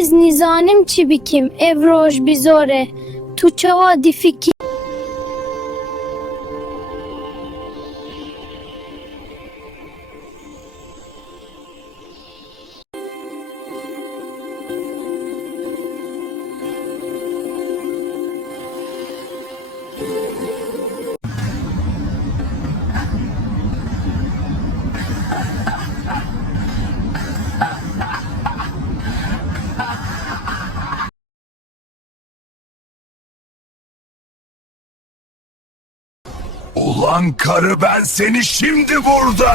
Ez nizanim çibikim, evroj bizore, tuçava difiki. Ulan karı, ben seni şimdi burada!